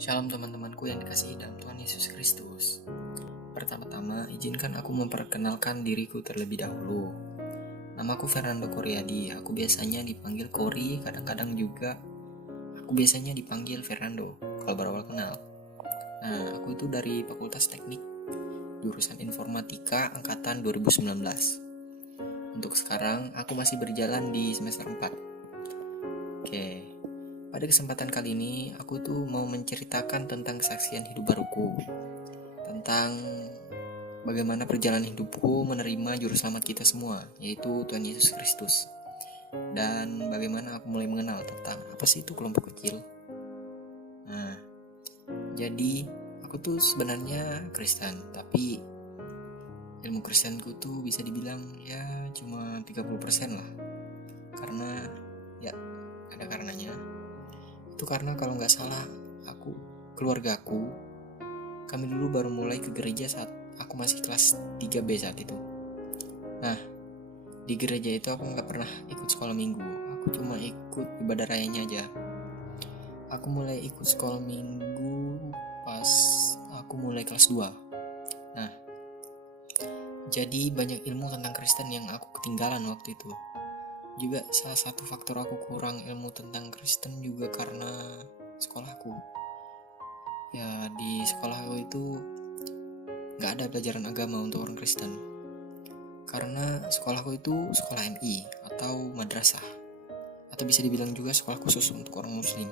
Shalom teman-temanku yang dikasihi dalam Tuhan Yesus Kristus. Pertama-tama, izinkan aku memperkenalkan diriku terlebih dahulu. Namaku Fernando Koryadi. Aku biasanya dipanggil Kori, kadang-kadang juga aku biasanya dipanggil Fernando kalau berawal kenal. Aku itu dari Fakultas Teknik, jurusan Informatika angkatan 2019. Untuk sekarang, aku masih berjalan di semester 4. Pada kesempatan kali ini, aku tuh mau menceritakan tentang kesaksian hidup baruku, tentang bagaimana perjalanan hidupku menerima juru selamat kita semua, yaitu Tuhan Yesus Kristus, dan bagaimana aku mulai mengenal tentang apa sih itu kelompok kecil. Jadi aku tuh sebenarnya Kristen, tapi ilmu Kristenku tuh bisa dibilang ya cuma 30% lah, karena ya ada karenanya. Itu karena kalau nggak salah keluargaku, kami dulu baru mulai ke gereja saat aku masih kelas 3B saat itu. Di gereja itu aku nggak pernah ikut sekolah minggu, aku cuma ikut ibadah rayanya aja. Aku mulai ikut sekolah minggu pas aku mulai kelas 2. Jadi banyak ilmu tentang Kristen yang aku ketinggalan waktu itu. Juga salah satu faktor aku kurang ilmu tentang Kristen juga karena sekolahku. Ya di sekolahku itu gak ada pelajaran agama untuk orang Kristen. Karena sekolahku itu sekolah MI atau madrasah, atau bisa dibilang juga sekolah khusus untuk orang muslim.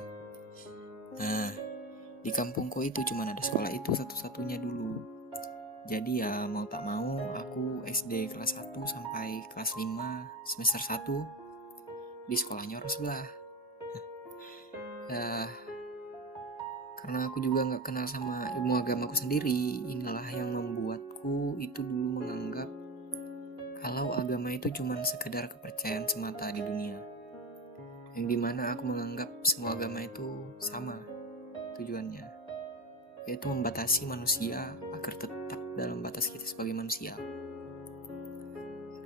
Di kampungku itu cuma ada sekolah itu satu-satunya dulu. Jadi ya mau tak mau aku SD kelas 1 sampai kelas 5 semester 1 di sekolahnya orang sebelah. Karena aku juga gak kenal sama ilmu agamaku sendiri, inilah yang membuatku itu dulu menganggap kalau agama itu cuma sekedar kepercayaan semata di dunia, yang dimana aku menganggap semua agama itu sama tujuannya, yaitu membatasi manusia agar tetap dalam batas kita sebagai manusia.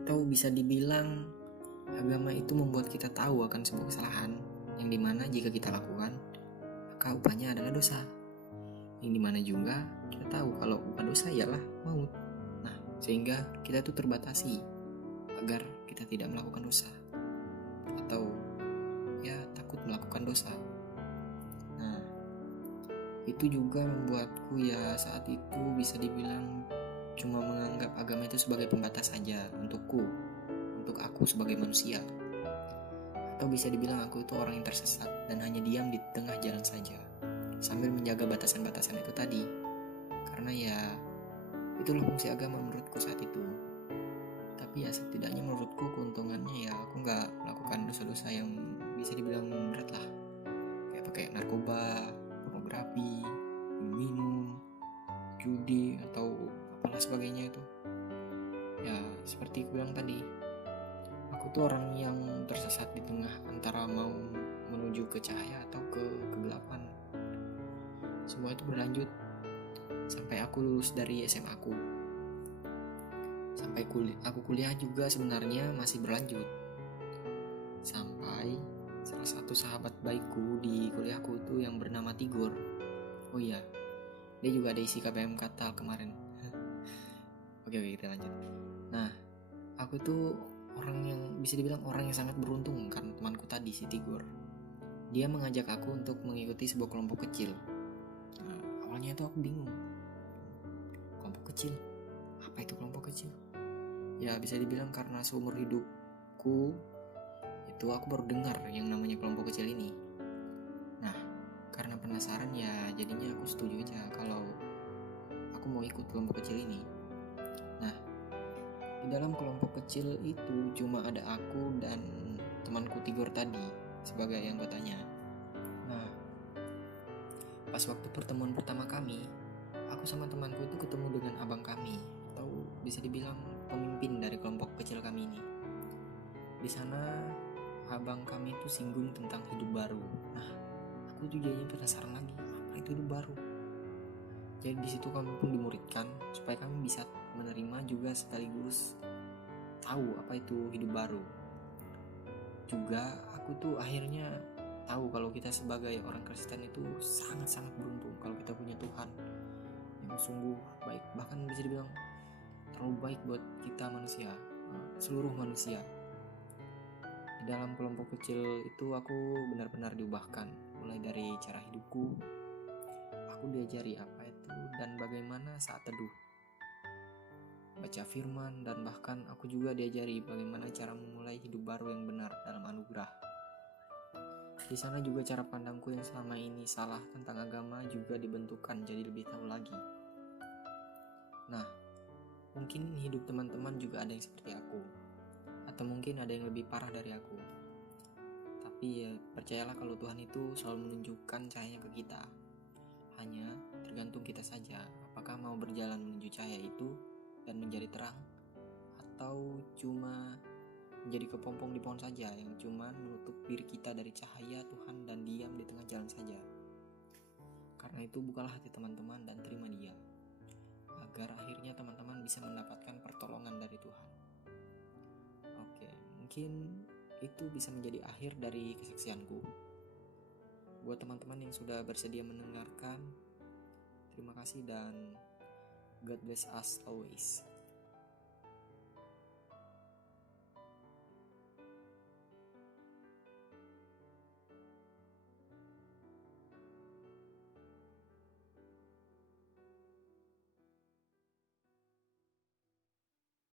Atau bisa dibilang agama itu membuat kita tahu akan sebuah kesalahan, yang dimana jika kita lakukan maka upahnya adalah dosa, yang dimana juga kita tahu kalau upah dosa ialah maut. Sehingga kita tuh terbatasi agar kita tidak melakukan dosa, atau ya takut melakukan dosa. Itu juga membuatku ya saat itu bisa dibilang cuma menganggap agama itu sebagai pembatas saja untuk aku sebagai manusia. Atau bisa dibilang aku itu orang yang tersesat dan hanya diam di tengah jalan saja, sambil menjaga batasan-batasan itu tadi. Karena ya itulah fungsi agama menurutku saat itu. Tapi ya setidaknya menurutku keuntungannya ya aku gak melakukan dosa-dosa yang bisa dibilang berat lah, kayak pakai narkoba, pornografi, minum, judi, atau apalah sebagainya itu. Ya seperti aku bilang tadi, aku tuh orang yang tersesat di tengah antara mau menuju ke cahaya atau ke kegelapan. Semua itu berlanjut sampai aku lulus dari SMA aku. Sampai aku kuliah juga sebenarnya masih berlanjut. Sampai salah satu sahabat baikku di kuliahku itu yang bernama Tigor. Oh iya, dia juga ada isi KBM Katal kemarin. Oke, kita lanjut. Aku tuh orang yang bisa dibilang orang yang sangat beruntung kan temanku tadi, si Tigor. Dia mengajak aku untuk mengikuti sebuah kelompok kecil. Awalnya itu aku bingung. Kelompok kecil? Apa itu kelompok kecil? Ya bisa dibilang karena seumur hidupku itu aku baru dengar yang namanya kelompok kecil ini. Karena penasaran ya jadinya aku setuju aja kalau aku mau ikut kelompok kecil ini. Di dalam kelompok kecil itu cuma ada aku dan temanku Tigor tadi sebagai anggotanya. Pas waktu pertemuan pertama kami, aku sama temanku itu ketemu dengan abang kami, atau bisa dibilang pemimpin dari kelompok kecil kami ini. Di sana abang kami itu singgung tentang hidup baru. Aku tuh jadinya penasaran lagi, apa itu hidup baru? Jadi di situ kami pun dimuridkan supaya kami bisa menerima juga sekaligus tahu apa itu hidup baru. Juga aku tuh akhirnya tahu kalau kita sebagai orang Kristen itu sangat-sangat beruntung kalau kita punya Tuhan yang sungguh baik, bahkan bisa dibilang terlalu baik buat kita manusia, seluruh manusia. Di dalam kelompok kecil itu aku benar-benar diubahkan, mulai dari cara hidupku. Aku diajari apa itu dan bagaimana saat teduh, baca firman, dan bahkan aku juga diajari bagaimana cara memulai hidup baru yang benar dalam anugerah. Di sana juga cara pandangku yang selama ini salah tentang agama juga dibentukkan jadi lebih tahu lagi. Nah, mungkin hidup teman-teman juga ada yang seperti aku, atau mungkin ada yang lebih parah dari aku. Tapi ya, percayalah kalau Tuhan itu selalu menunjukkan cahayanya ke kita. Hanya tergantung kita saja, apakah mau berjalan menuju cahaya itu dan menjadi terang, atau cuma menjadi kepompong di pohon saja yang cuma menutup diri kita dari cahaya Tuhan dan diam di tengah jalan saja. Karena itu bukalah hati teman-teman dan terima Dia, agar akhirnya teman-teman bisa mendapatkan pertolongan dari Tuhan. Oke, mungkin itu bisa menjadi akhir dari kesaksianku. Buat teman-teman yang sudah bersedia mendengarkan, terima kasih dan God bless us always.